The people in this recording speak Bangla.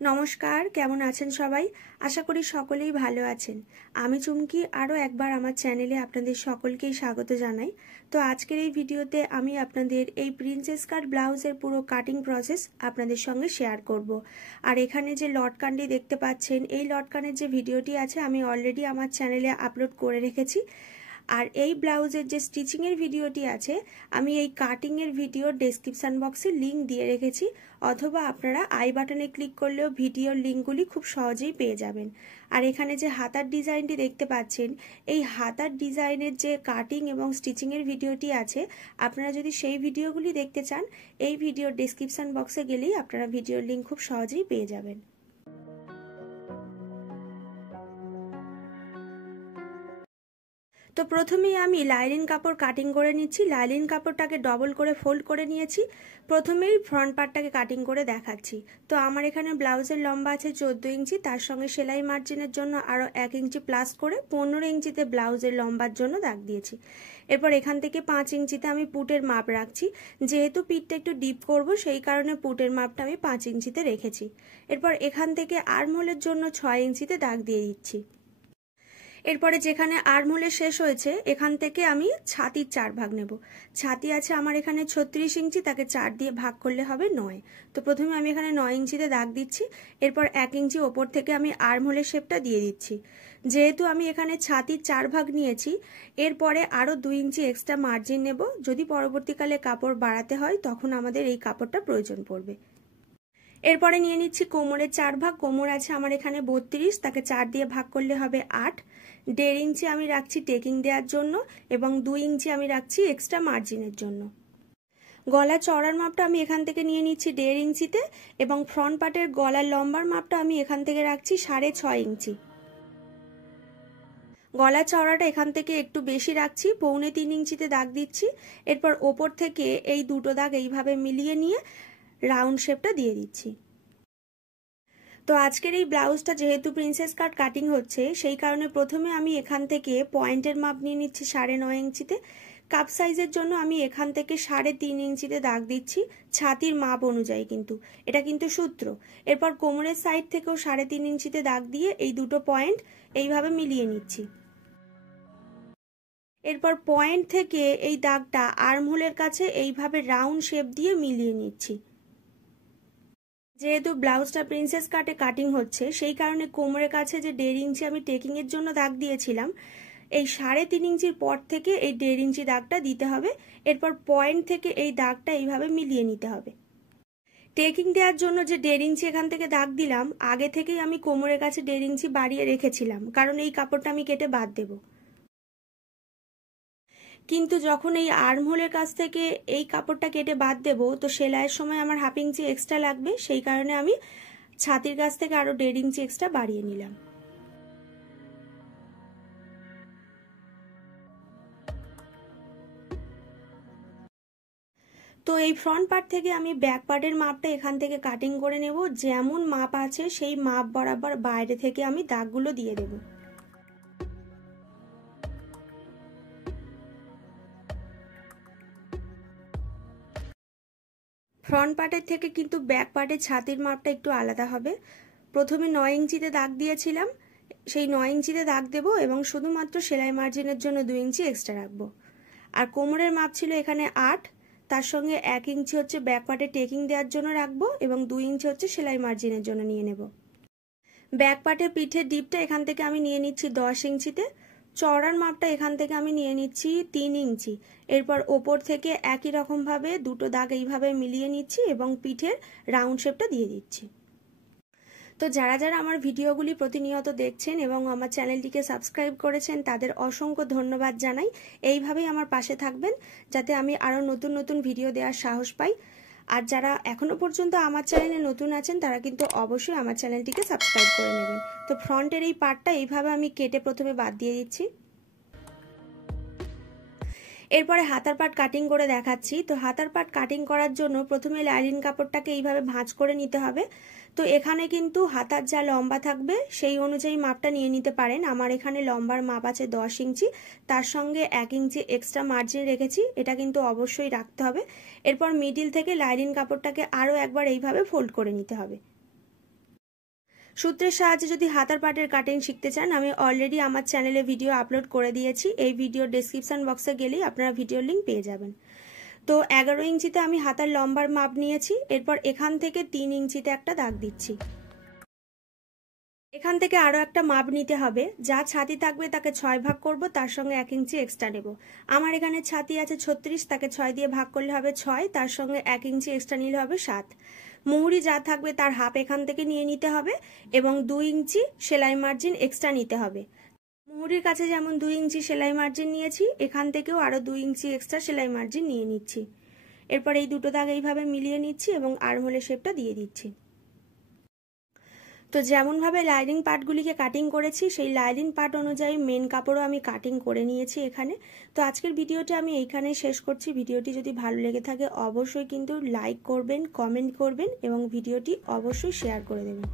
নমস্কার, কেমন আছেন সবাই? আশা করি সকলেই ভালো আছেন। আমি চুমকি আরও একবার আমার চ্যানেলে আপনাদের সকলকেই স্বাগত জানাই। তো আজকের এই ভিডিওতে আমি আপনাদের এই প্রিন্সেস কাট ব্লাউজের পুরো কাটিং প্রসেস আপনাদের সঙ্গে শেয়ার করব। আর এখানে যে লটকানটি দেখতে পাচ্ছেন, এই লটকানের যে ভিডিওটি আছে আমি অলরেডি আমার চ্যানেলে আপলোড করে রেখেছি। আর এই ব্লাউজের যে স্টিচিংয়ের ভিডিওটি আছে আমি এই কাটিংয়ের ভিডিওর ডেসক্রিপশান বক্সে লিঙ্ক দিয়ে রেখেছি, অথবা আপনারা আই বাটনে ক্লিক করলেও ভিডিওর লিঙ্কগুলি খুব সহজেই পেয়ে যাবেন। আর এখানে যে হাতার ডিজাইনটি দেখতে পাচ্ছেন, এই হাতার ডিজাইনের যে কাটিং এবং স্টিচিংয়ের ভিডিওটি আছে, আপনারা যদি সেই ভিডিওগুলি দেখতে চান এই ভিডিওর ডেসক্রিপশান বক্সে গেলেই আপনারা ভিডিওর লিঙ্ক খুব সহজেই পেয়ে যাবেন। তো প্রথমেই আমি লাইলিন কাপড় কাটিং করে নিচ্ছি। লাইলিন কাপড়টাকে ডবল করে ফোল্ড করে নিয়েছি। প্রথমেই ফ্রন্ট পার্টটাকে কাটিং করে দেখাচ্ছি। তো আমার এখানে ব্লাউজের লম্বা আছে 14 ইঞ্চি, তার সঙ্গে সেলাই মার্জিনের জন্য আরও 1 ইঞ্চি প্লাস করে 15 ইঞ্চিতে ব্লাউজের লম্বার জন্য দাগ দিয়েছি। এরপর এখান থেকে 5 ইঞ্চিতে আমি পুটের মাপ রাখছি। যেহেতু পিঠটা একটু ডিপ করব সেই কারণে পুটের মাপটা আমি 5 ইঞ্চিতে রেখেছি। এরপর এখান থেকে আর্মহোলের জন্য 6 ইঞ্চিতে দাগ দিয়ে দিচ্ছি। এরপরে যেখানে আর্মহোলের শেষ হয়েছে এখান থেকে আমি ছাতির 4 ভাগ নেব। ছাতি আছে আমার এখানে 36 ইঞ্চি, তাকে 4 দিয়ে ভাগ করলে হবে 9। তো প্রথমে আমি এখানে 9 ইঞ্চিতে দাগ দিচ্ছি। এরপর 1 ইঞ্চি ওপর থেকে আমি আর্মহোলের শেপটা দিয়ে দিচ্ছি। যেহেতু আমি এখানে ছাতির 4 ভাগ নিয়েছি, এরপরে আরও 2 ইঞ্চি এক্সট্রা মার্জিন নেব। যদি পরবর্তীকালে কাপড় বাড়াতে হয় তখন আমাদের এই কাপড়টা প্রয়োজন পড়বে। এরপরে নিয়ে নিচ্ছি কোমরের 4 ভাগ। কোমর আছে আমার এখানে 32, তাকে 4 দিয়ে ভাগ করলে হবে 8। 1.5 ইঞ্চি আমি রাখছি টেকিং দেওয়ার জন্য এবং 2 ইঞ্চি আমি রাখছি এক্সট্রা মার্জিনের জন্য। গলা চওড়ার মাপটা আমি এখান থেকে নিয়ে নিচ্ছি 1.5 ইঞ্চিতে এবং ফ্রন্ট পার্টের গলার লম্বার মাপটা আমি এখান থেকে রাখছি 6.5 ইঞ্চি। গলা চওড়াটা এখান থেকে একটু বেশি রাখছি, 2.25 ইঞ্চিতে দাগ দিচ্ছি। এরপর ওপর থেকে এই দুটো দাগ এইভাবে মিলিয়ে নিয়ে রাউন্ড শেপটা দিয়ে দিচ্ছি। তো আজকের এই ব্লাউজটা যেহেতু প্রিন্সেস কাট কাটিং হচ্ছে সেই কারণে প্রথমে আমি এখান থেকে পয়েন্টের মাপ নিয়ে নিচ্ছি 9.5 ইঞ্চিতে। কাপ সাইজের জন্য আমি এখান থেকে 3.5 ইঞ্চিতে দাগ দিচ্ছি, ছাতির মাপ অনুযায়ী, কিন্তু এটা কিন্তু সূত্র। এরপর কোমরের সাইড থেকেও 3.5 ইঞ্চিতে দাগ দিয়ে এই দুটো পয়েন্ট এইভাবে মিলিয়ে নিচ্ছি। এরপর পয়েন্ট থেকে এই দাগটা আর্মহোলের কাছে এইভাবে রাউন্ড শেপ দিয়ে মিলিয়ে নিচ্ছি। যেহেতু ব্লাউজটা প্রিন্সেস কাটে কাটিং হচ্ছে সেই কারণে কোমরের কাছে যে 1.5 ইঞ্চি আমি টেকিং এর জন্য দাগ দিয়েছিলাম, এই 3.5 ইঞ্চির পর থেকে এই 1.5 ইঞ্চি দাগটা দিতে হবে। এরপর পয়েন্ট থেকে এই দাগটা এইভাবে মিলিয়ে নিতে হবে। টেকিং দেওয়ার জন্য যে 1.5 ইঞ্চি এখান থেকে দাগ দিলাম, আগে থেকেই আমি কোমরের কাছে 1.5 ইঞ্চি বাড়িয়ে রেখেছিলাম, কারণ এই কাপড়টা আমি কেটে বাদ দেবো। কিন্তু যখন এই আর্মহোলের কাছ থেকে এই কাপড়টা কেটে বাদ দেবো তো সেলাইয়ের সময় আমার 1/2 ইঞ্চি এক্সট্রা লাগবে, সেই কারণে আমি ছাতির কাছ থেকে আরো 1.5 ইঞ্চি এক্সট্রা বাড়িয়ে নিলাম। তো এই ফ্রন্ট পার্ট থেকে আমি ব্যাক পার্টের মাপটা এখান থেকে কাটিং করে নেব। যেমন মাপ আছে সেই মাপ বরাবর বাইরে থেকে আমি দাগগুলো দিয়ে দেব। ফ্রন্ট পার্টের থেকে কিন্তু ব্যাক পার্টের ছাতির মাপটা একটু আলাদা হবে। প্রথমে 9 ইঞ্চিতে দাগ দিয়েছিলাম, সেই 9 ইঞ্চিতে দাগ দেব এবং শুধুমাত্র সেলাই মার্জিনের জন্য 2 ইঞ্চি এক্সট্রা রাখবো। আর কোমরের মাপ ছিল এখানে 8, তার সঙ্গে 1 ইঞ্চি হচ্ছে ব্যাক পার্টে টেকিং দেওয়ার জন্য রাখবো এবং 2 ইঞ্চি হচ্ছে সেলাই মার্জিনের জন্য নিয়ে নেব। ব্যাক পার্টের পিঠের ডিপটা এখান থেকে আমি নিয়ে নিচ্ছি 10 ইঞ্চিতে। চওড়ার মাপটা এখান থেকে আমি নিয়ে নিচ্ছি 3 ইঞ্চি। এরপর ওপর থেকে একই রকম ভাবে দুটো দাগ এইভাবে মিলিয়ে নিচ্ছি এবং পিঠের রাউন্ড শেপটা দিয়ে দিচ্ছি। তো যারা যারা আমার ভিডিওগুলি প্রতিনিয়ত দেখছেন এবং আমার চ্যানেলটিকে সাবস্ক্রাইব করেছেন তাদের অসংখ্য ধন্যবাদ জানাই। এইভাবেই আমার পাশে থাকবেন যাতে আমি আরও নতুন নতুন ভিডিও দেওয়ার সাহস পাই। আর যারা এখনো পর্যন্ত আমার চ্যানেলে নতুন আছেন তারা কিন্তু অবশ্যই আমার চ্যানেলটিকে সাবস্ক্রাইব করে নেবেন। তো ফ্রন্টের এই পার্টটা এইভাবে আমি কেটে প্রথমে বাদ দিয়ে দিচ্ছি। এরপরে হাতার পার্ট কাটিং করে দেখাচ্ছি। তো হাতার পার্ট কাটিং করার জন্য প্রথমে লাইলিন কাপড়টাকে এইভাবে ভাঁজ করে নিতে হবে। তো এখানে কিন্তু হাতার যা লম্বা থাকবে সেই অনুযায়ী মাপটা নিয়ে নিতে পারেন। আমার এখানে লম্বার মাপ আছে 10 ইঞ্চি, তার সঙ্গে 1 ইঞ্চি এক্সট্রা মার্জিন রেখেছি, এটা কিন্তু অবশ্যই রাখতে হবে। এরপর মিডিল থেকে লাইলিন কাপড়টাকে আরও একবার এইভাবে ফোল্ড করে নিতে হবে। সূত্রের সাহায্যে যদি হাতার পাটের কাটিং শিখতে চান, আমি অলরেডি আমার চ্যানেলে ভিডিও আপলোড করে দিয়েছি। এই ভিডিও ডেসক্রিপশন বক্সে গেলেই আপনারা ভিডিওর লিঙ্ক পেয়ে যাবেন। তো 11 ইঞ্চিতে আমি হাতার লম্বার মাপ নিয়েছি। এরপর এখান থেকে 3 ইঞ্চিতে একটা দাগ দিচ্ছি। এখান থেকে আরও একটা মাপ নিতে হবে। যা ছাতি থাকবে তাকে 6 ভাগ করব, তার সঙ্গে 1 ইঞ্চি এক্সট্রা নেব। আমার এখানে ছাতি আছে 36, তাকে 6 দিয়ে ভাগ করলে হবে 6, তার সঙ্গে 1 ইঞ্চি এক্সট্রা নিলে হবে 7। মুহুরি যা থাকবে তার হাফ এখান থেকে নিয়ে নিতে হবে এবং 2 ইঞ্চি সেলাই মার্জিন এক্সট্রা নিতে হবে। মুহুরির কাছে যেমন 2 ইঞ্চি সেলাই মার্জিন নিয়েছি, এখান থেকেও আরও 2 ইঞ্চি এক্সট্রা সেলাই মার্জিন নিয়ে নিচ্ছি। এরপর এই দুটো দাগ এইভাবে মিলিয়ে নিচ্ছি এবং আর্মহোলের শেপটা দিয়ে দিচ্ছি। তো যেমনভাবে লাইনিং পার্টগুলিকে কাটিং করেছি সেই লাইনিং পার্ট অনুযায়ী মেন কাপড়ও আমি কাটিং করে নিয়েছি এখানে। তো আজকের ভিডিওটি আমি এইখানেই শেষ করছি। ভিডিওটি যদি ভালো লেগে থাকে অবশ্যই কিন্তু লাইক করবেন, কমেন্ট করবেন এবং ভিডিওটি অবশ্যই শেয়ার করে দেবেন।